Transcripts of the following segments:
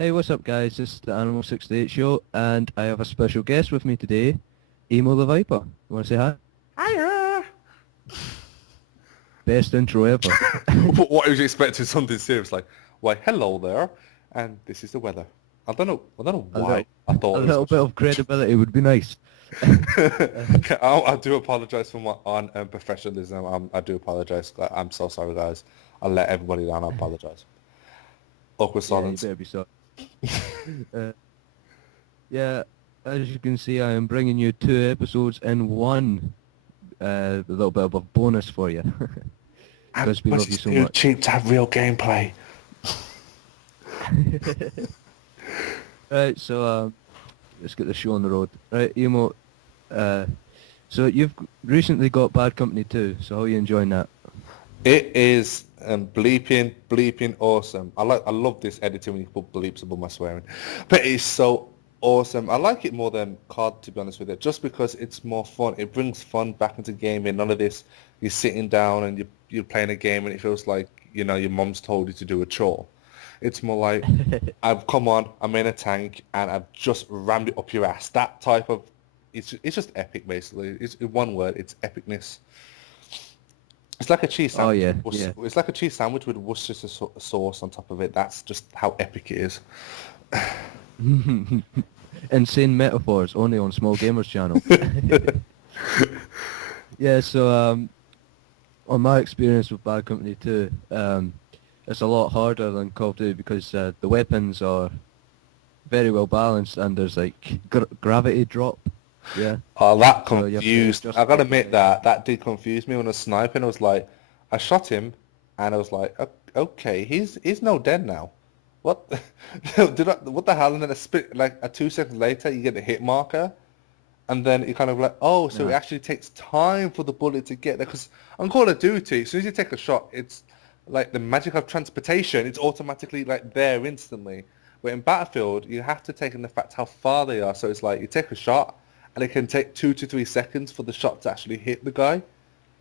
Hey, what's up, guys? This is the Animal68 show, and I have a special guest with me today, Emo the Viper. You want to say hi? Hiya! Best intro ever. What was you expecting? Something serious like, "Why, hello there, and this is the weather." I don't know A why little, I a thought it was little bit of credibility would be nice. Uh, I do apologize for my unprofessionalism. I do apologize. I'm so sorry, guys. I'll let everybody down. I apologize. Awkward yeah, you silence. better be sorry. Uh, yeah, as you can see, I am bringing you two episodes in one. A little bit of a bonus for you, And because we was love you it's so too much. cheap to have real gameplay. Right, so let's get the show on the road. Right, Emo. Uh, so you've recently got Bad Company too. So how are you enjoying that? It is bleeping awesome. I love this editing when you put bleeps above my swearing, but it's so awesome. I like it more than COD, to be honest with you, just because it's more fun. It brings fun back into gaming. None of this, you're sitting down and you're playing a game and it feels like, your mom's told you to do a chore. It's more like, I've come on, I'm in a tank and I've just rammed it up your ass. That type of, it's just epic basically. It's in one word, it's epicness. It's like a cheese Oh sandwich yeah, with yeah. It's like a cheese sandwich with Worcestershire sauce on top of it. That's just how epic it is. Insane metaphors only on Small Gamers channel. Yeah, so on my experience with Bad Company 2, it's a lot harder than Call of Duty because the weapons are very well balanced and there's like gravity drop. Yeah, Oh, that so you have to confused. adjust I gotta the admit that did confuse me when I was sniping. I was like, I shot him, and I was like, Okay, he's no dead now. What? What the hell?" And then like a 2 seconds later, you get the hit marker, and then you kind of like, oh, so it nah. actually takes time for the bullet to get there. Because on Call of Duty, as soon as you take a shot, it's like the magic of transportation. It's automatically like there instantly. But in Battlefield, you have to take in the fact how far they are. So it's like you take a shot, and it can take 2 to 3 seconds for the shot to actually hit the guy,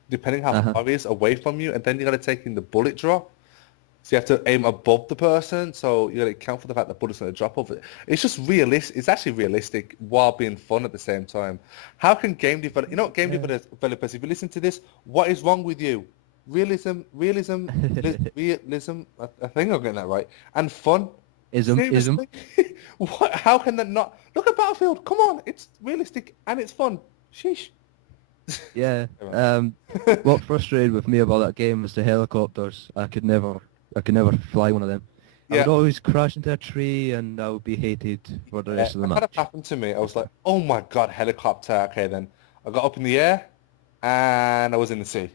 depending how Uh-huh. far he is away from you. And then you got to take in the bullet drop. So you have to aim above the person, so you got to account for the fact that bullets going to drop off it. It's just realistic. It's actually realistic while being fun at the same time. How can game develop? You know what, game Yeah. developers, if you listen to this, what is wrong with you? Realism. I think I'm getting that right. And fun. Ism. Seriously, what? How can that not? Look at Battlefield. Come on, it's realistic and it's fun. Sheesh. Yeah. Anyway. What frustrated with me about that game was the helicopters. I could never fly one of them. I would Yeah, always crash into a tree and I would be hated for the yeah, rest of the that kind of match. happened to me. I was like, oh my God, helicopter. Okay, then I got up in the air and I was in the sea.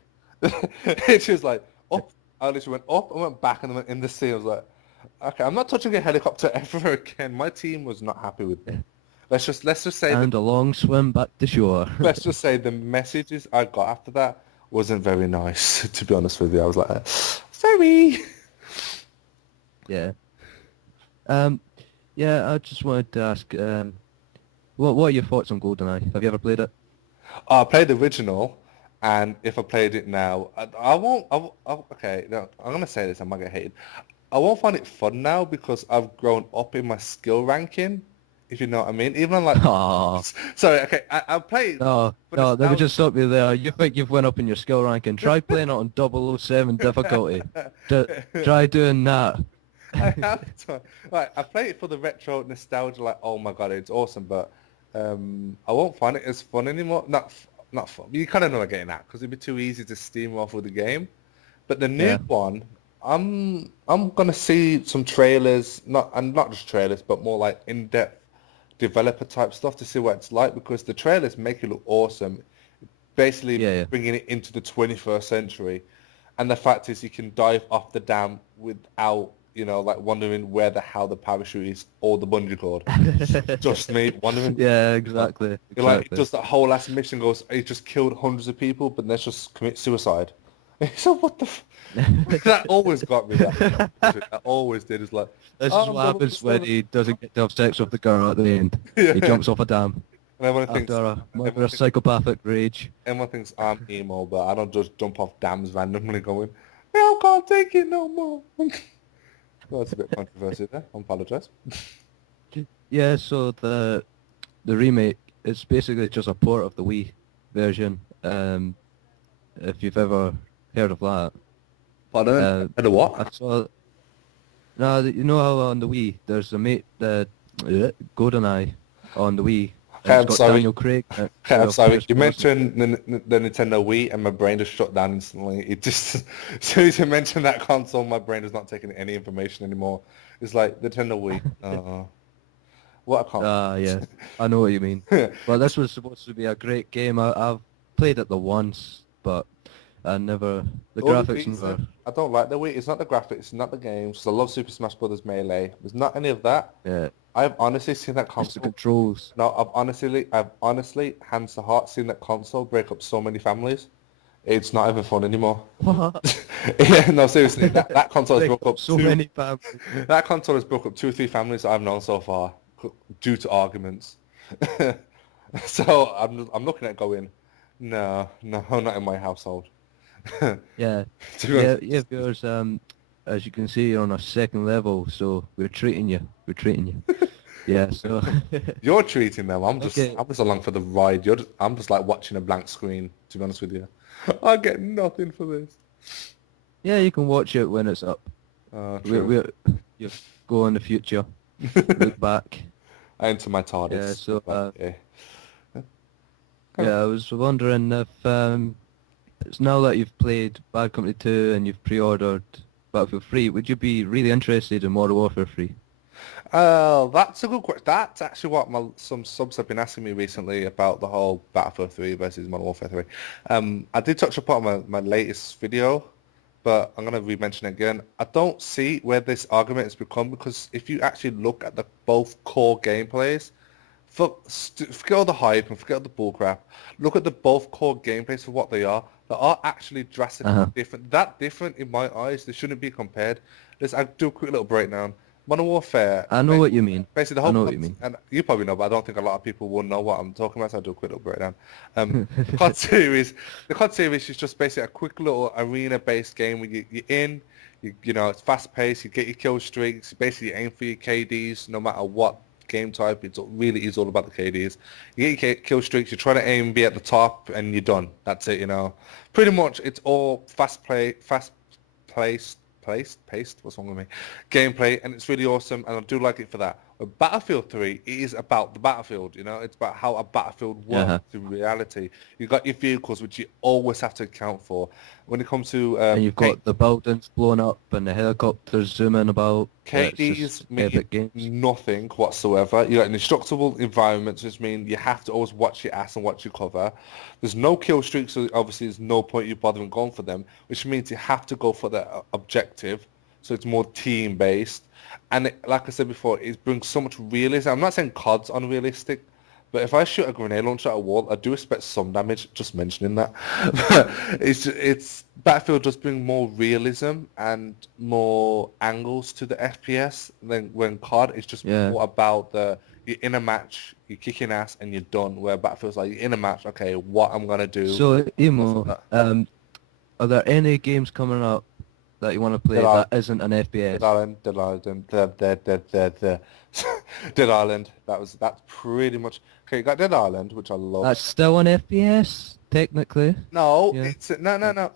It was like up. I literally went up and went back and then went in the sea. I was like, okay, I'm not touching a helicopter ever again. My team was not happy with me. Let's just say And a long swim back to shore. the messages I got after that wasn't very nice. To be honest with you, I was like, sorry. Yeah. Um, yeah, I just wanted to ask, what are your thoughts on Goldeneye? Have you ever played it? I played the original, and if I played it now, I won't. Okay, no, I'm gonna say this. I might get hated. I won't find it fun now because I've grown up in my skill ranking. If you know what I mean. Even on like, Oh, sorry. Okay, I played no, for no, let me nostalgia. just stop you there. You think you've went up in your skill ranking. Try playing it on 007 difficulty. Try doing that. I have to. Like, I play it for the retro nostalgia. Like, oh my god, it's awesome. But I won't find it as fun anymore. Not fun. You kind of know what I'm getting at because it'd be too easy to steam off with the game. But the new Yeah. one, I'm gonna see some trailers, not just trailers, but more like in-depth developer type stuff to see what it's like because the trailers make it look awesome. Basically Yeah, yeah. bringing it into the 21st century, and the fact is you can dive off the dam without, like wondering where the hell the parachute is or the bungee cord. Just me wondering. Yeah, Like, exactly, you're like, it exactly. does that whole last mission goes, he just killed hundreds of people, but let's just commit suicide. So what the that always got me, that always did. It's like, This is oh, I'm what done with the happens when story. he doesn't get to have sex with the girl at the end. He Yeah. jumps off a dam And everyone after thinks, a everyone murderous thinks, psychopathic rage. everyone thinks I'm emo, but I don't just jump off dams randomly going, I can't take it no more. Well, that's a bit controversial there. I apologise. Yeah, so the remake is basically just a port of the Wii version. If you've ever heard of that. Pardon? And a I what? saw. No, you know how on the Wii there's a mate the GoldenEye on the Wii, Okay, and it's I'm got sorry. Daniel Craig in it Okay, instead I'm of sorry. Pierce You Brosnan. mentioned the Nintendo Wii, and my brain just shut down instantly. It just, as soon as you mentioned that console, my brain is not taking any information anymore. It's like Nintendo Wii. What a console. Yeah, I know what you mean. Well, this was supposed to be a great game. I've played it the once, but I never. The The only graphics never. reason I don't like the Wii, it's not the graphics, it's not the games. I love Super Smash Bros. Melee. There's not any of that. Yeah, I've honestly seen that it's the console. controls. No, I've honestly, hands to heart, seen that console break up so many families. It's not even fun anymore. What? Yeah, no, seriously, that console has Break broke up up so many families. that console has broke up 2 or 3 families I've known so far due to arguments. So I'm looking at going, no, no, not in my household. Yeah, To be yeah, honest, yeah. Because as you can see, you're on a second level, so we're treating you. We're treating you. Yeah. So. you're treating them. Okay. I'm just along for the ride. I'm just like watching a blank screen. To be honest with you, I get nothing for this. Yeah, you can watch it when it's up. True. You go in the future, look back. I enter my Yeah. TARDIS. So But, yeah. yeah, I was wondering if it's now that you've played Bad Company 2 and you've pre-ordered Battlefield 3, would you be really interested in Modern Warfare 3? That's a good question. That's actually what some subs have been asking me recently about the whole Battlefield 3 versus Modern Warfare 3. I did touch upon my latest video, but I'm going to re-mention it again. I don't see where this argument has become because if you actually look at the both core gameplays, forget all the hype and forget all the bullcrap. Look at the both core gameplays for what they are. They are actually drastically Uh-huh. different. That different in my eyes. They shouldn't be compared. I'll do a quick little breakdown. Modern Warfare, I know what you mean. basically the I whole know what COD, you mean. and you probably know, but I don't think a lot of people will know what I'm talking about, so I'll do a quick little breakdown. The COD series, the COD series is just basically a quick little arena-based game where you're in, you know, it's fast-paced, you get your kill streaks, basically you aim for your KDs no matter what game type. It really is all about the KDs. You get your kill streaks, you try to aim, be at the top, and you're done. That's it, you know. Pretty much, it's all paced, what's wrong with me? Gameplay, and it's really awesome, and I do like it for that. But Battlefield 3 is about the battlefield, you know? It's about how a battlefield works Uh-huh. in reality. You've got your vehicles, which you always have to account for. When it comes to And you've got the buildings blown up and the helicopters zooming about. It's KDs just mean epic games. nothing whatsoever. You got an indestructible environment, which means you have to always watch your ass and watch your cover. There's no kill streaks, so obviously there's no point you bothering going for them, which means you have to go for the objective. So it's more team-based. And like I said before, it brings so much realism. I'm not saying COD's unrealistic, but if I shoot a grenade launcher at a wall, I do expect some damage, just mentioning that. But it's Battlefield does bring more realism and more angles to the FPS than when COD is just Yeah. more about you're in a match, you're kicking ass and you're done, where Battlefield's like, you're in a match, okay, what I'm going to do. So, Stuff like Emo, that. are there any games coming up that you want to play Dead Island, that isn't an Dead FPS? Island, Dead Island, Dead Island. That's pretty much, okay, you got Dead Island, which I love. That's still an FPS, technically. No, Yeah. no.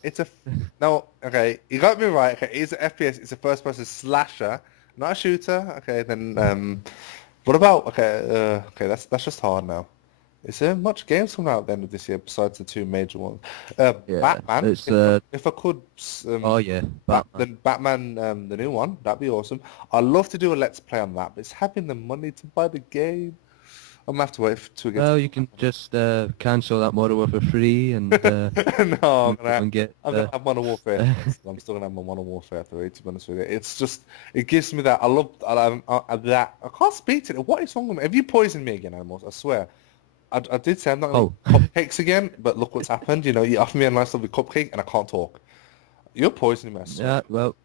No. Okay, you got me right. Okay, it's an FPS. It's a first-person slasher, not a shooter. Okay, then what about? Okay, that's just hard now. Is there much games coming out at the end of this year besides the 2 major ones? Yeah. Batman. It's If I could, oh yeah, Batman. Batman, the new one, that'd be awesome. I'd love to do a let's play on that, but it's having the money to buy the game. I'm gonna have to wait till it gets. Well, you can just cancel that Modern Warfare 3 and No, and get I'm gonna have Modern Warfare. I'm still gonna have my Modern Warfare 3. To be honest with you, it's just it gives me that. That. I can't speak to it. What is wrong with me? Have you poisoned me again, Animals? I swear. I did say I'm not gonna eat cupcakes again, but look what's happened. You know, you offer me a nice lovely cupcake and I can't talk. You're poisoning me. I swear. Yeah, well,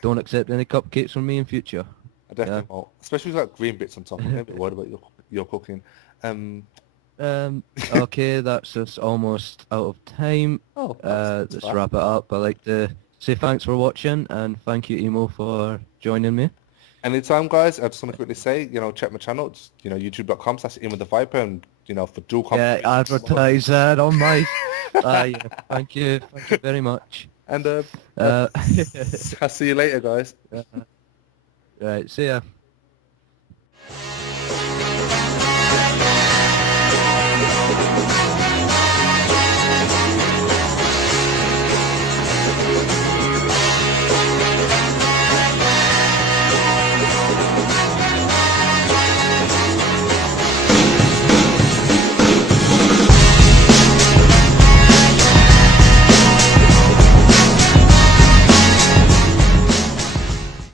don't accept any cupcakes from me in future. I definitely won't. Especially with like green bits on top. I'm a bit worried about your cooking. Okay, that's us almost out of time. Oh, that's Let's fine. wrap it up. I like to say thanks for watching, and thank you, Emo, for joining me. Anytime, guys. I just want to quickly say, check my channel. It's, youtube.com/EmoTheViper, and, for dual Yeah, confirmation. advertise that on my... yeah, thank you very much. And Uh, I'll see you later, guys. right, see ya.